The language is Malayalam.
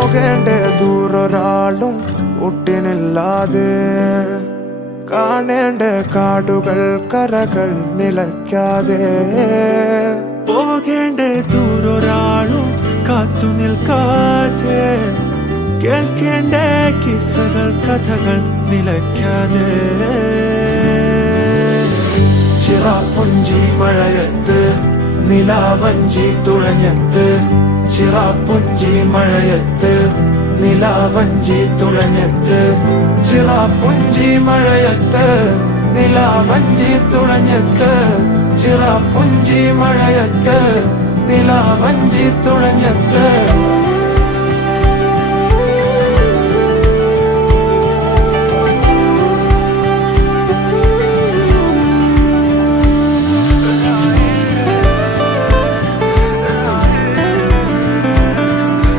പോകേണ്ട ദൂരൊരാളും ഒട്ടിനില്ലാതെ കാണേണ്ട കാടുകൾ കരകൾ നിലയ്ക്കാതെ പോകേണ്ട ദൂരൊരാളും കാത്തു നിൽക്കാതെ കേൾക്കേണ്ട കിസ്സകൾ കഥകൾ നിലയ്ക്കാതെ ചിറാപ്പുഞ്ചി മഴയത്ത് നിലാവഞ്ചി തുഴഞ്ഞത്ത് ചിറാപ്പുഞ്ചി മഴയത്ത് നിലാവഞ്ചി തുഴഞ്ഞത്ത് ചിറാപ്പുഞ്ചി മഴയത്ത് നിലാവഞ്ചി തുഴഞ്ഞത്ത് ചിറാപ്പുഞ്ചി മഴയത്ത് നിലാവഞ്ചി തുഴഞ്ഞത്ത്